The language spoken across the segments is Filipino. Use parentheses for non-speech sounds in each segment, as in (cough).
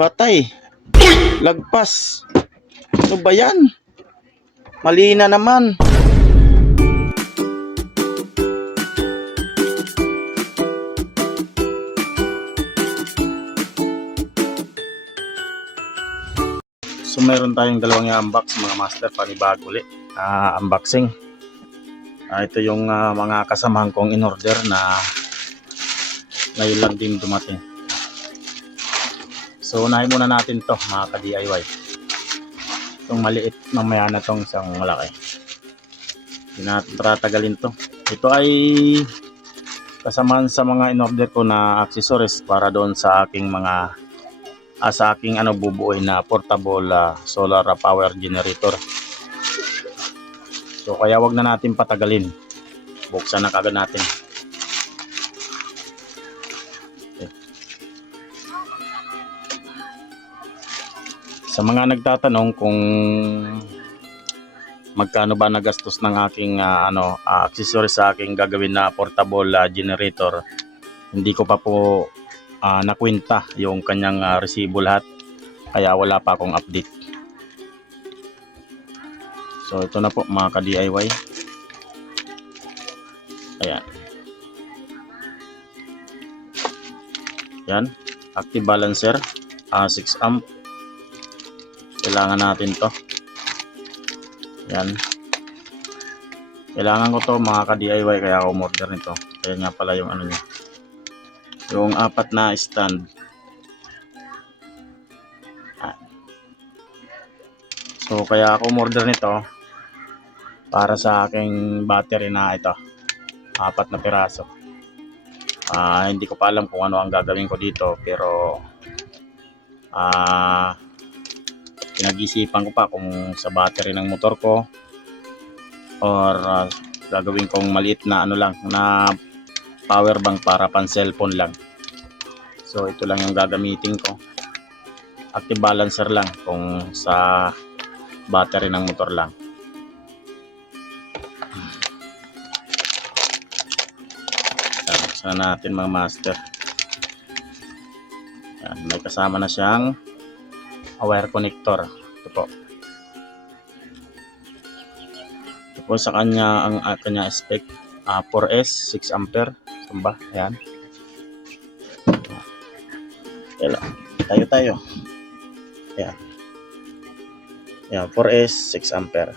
Patay. Lagpas. Ano ba yan? Mali na naman. So meron tayong dalawang i-unbox mga master panibago ulit. Ah, unboxing. Ah, ito yung ah, mga kasamahan kong in-order na ngayon lang din dumating. So unahin muna natin to mga ka-DIY. Itong maliit mamaya na tong isang malaki. Hindi natin to. Ito ay kasamaan sa mga in-order ko na accessories para doon sa aking mga ah, sa aking ano bubuoy na portable ah, solar power generator. So kaya wag na natin patagalin. Buksan na kagad natin. Sa mga nagtatanong kung magkano ba nagastos ng aking ah, ano ah, accessory sa aking gagawin na portable ah, generator, hindi ko pa po ah, nakwenta yung kanyang ah, resibo lahat kaya wala pa akong update. So ito na po mga ka-DIY. Ayan. Yan, active balancer, ah, 6 amp kailangan natin to. Yan. Kailangan ko to mga ka-DIY kaya ako order nito. Kaya nga pala yung ano niya. Yung apat na stand. Yan. so kaya ako order nito para sa aking battery na ito. Apat na piraso. Ah, hindi ko pa alam kung ano ang gagawin ko dito pero ah pinag-isipan ko pa kung sa battery ng motor ko or uh, gagawin kong maliit na ano lang na power bank para pan cellphone lang. So ito lang yung gagamitin ko. Active balancer lang kung sa battery ng motor lang. Yan, buksan na natin mga master. Yan, may kasama na siyang wire connector. Ito po. Ito po sa kanya ang uh, kanya spec ah, 4S 6 ampere. Samba, ayan. Kaya tayo tayo. Ayan. Ayan, 4S 6 ampere.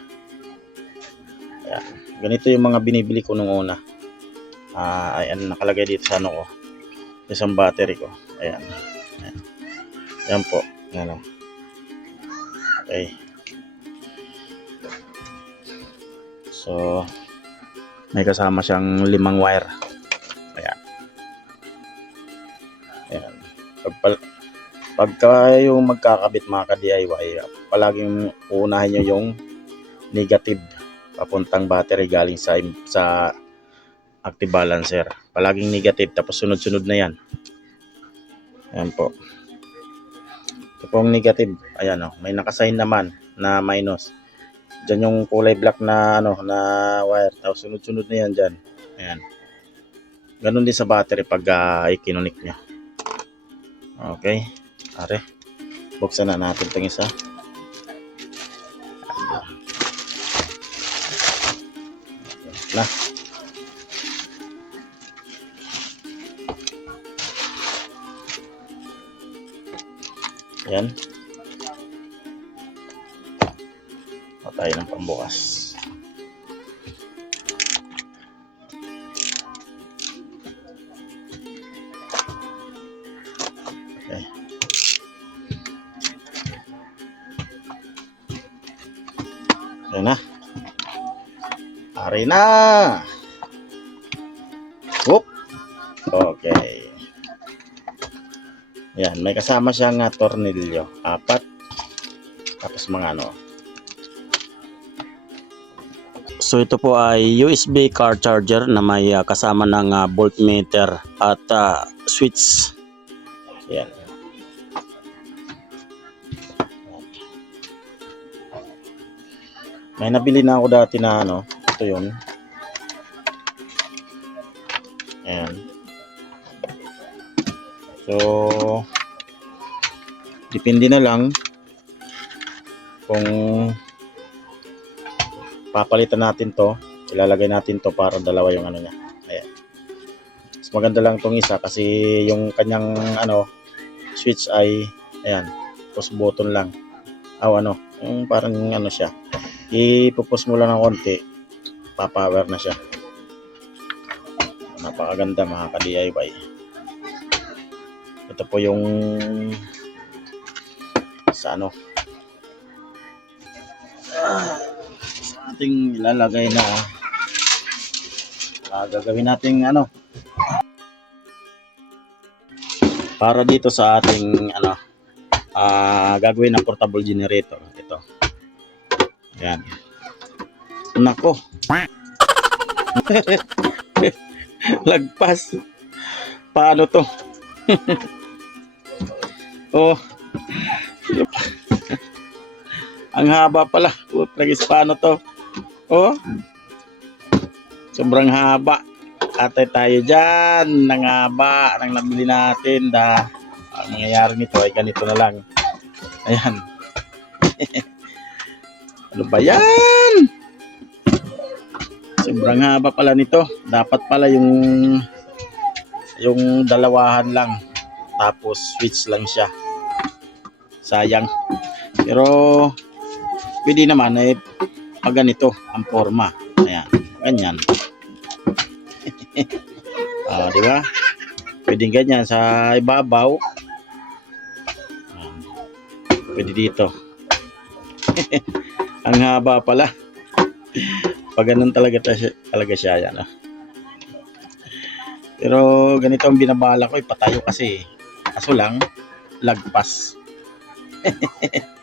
Ayan. Ganito yung mga binibili ko nung una. Ah, ayan nakalagay dito sa ano ko. Isang battery ko. Ayan. Ayan. Ayan po. Ayan o. Okay. So, may kasama siyang limang wire. Ayan. Ayan. Pag, pagka yung magkakabit mga ka-DIY, palaging uunahin nyo yung negative papuntang battery galing sa sa active balancer. Palaging negative tapos sunod-sunod na yan. Ayan po. Ito negative. Ayan o. May nakasign naman na minus. Diyan yung kulay black na ano na wire. Tapos sunod-sunod na yan dyan. Ayan. Ganon din sa battery pag uh, ikinunik nyo. Okay. Are. Buksan na natin itong isa. Na. Yan. O tayo ng pambukas. Okay. Ayan na. Ari na. Whoop. Okay. Yan, may kasama siyang uh, tornilyo. Apat. Tapos mga ano. So ito po ay USB car charger na may ah, kasama ng ah, voltmeter at ah, switch. Yan. May nabili na ako dati na ano. Ito yun. Ayan. So, Depende na lang kung papalitan natin to. Ilalagay natin to para dalawa yung ano niya. Ayan. Mas maganda lang tong isa kasi yung kanyang ano switch ay ayan, push button lang. Aw ano, yung parang ano siya. Ipupus mo lang ng konti, papower na siya. Napakaganda mga ka-DIY. Ito po yung sa ano sa ating ilalagay na ah, gagawin nating ano para dito sa ating ano ah, gagawin ng portable generator. Ito. Yan nako. (laughs) Lagpas. Paano to (laughs) oh. Ang haba pala. Putragis paano to. Oh. Sobrang haba. Atay tayo dyan. Ng haba. Ng nabili natin. Da ang mangyayari nito ay ganito na lang. Ayan. (laughs) Ano ba yan? Sobrang haba pala nito. Dapat pala yung yung dalawahan lang. Tapos switch lang siya. Sayang. Pero pwede naman eh pag ganito ang forma. Ayan. Ganyan. (laughs) Ah di ba? Pwede ganyan sa ibabaw. Pwede dito. (laughs) Ang haba pala. Pag ganun talaga, ta- talaga siya yan ah. Pero ganito ang binabala ko ipatayo kasi kaso lang lagpas (laughs)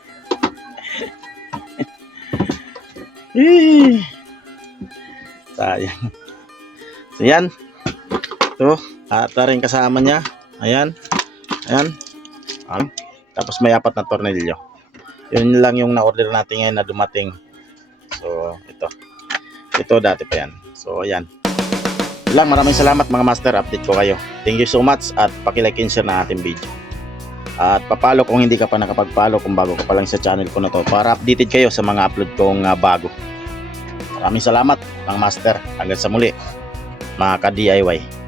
Eh. Sayang. So yan. Ito. At rin kasama niya. Ayan. Ayan. Ayan. Tapos may apat na tornilyo. Yun lang yung na-order natin ngayon na dumating. So, ito. Ito dati pa yan. So, ayan. Lang, maraming salamat mga master. Update ko kayo. Thank you so much at pakilike and share na ating video. At papalo kung hindi ka pa nakapag-follow kung bago ka pa lang sa channel ko na to para updated kayo sa mga upload kong ah, bago. Maraming salamat mga master. Hanggang sa muli mga ka-DIY.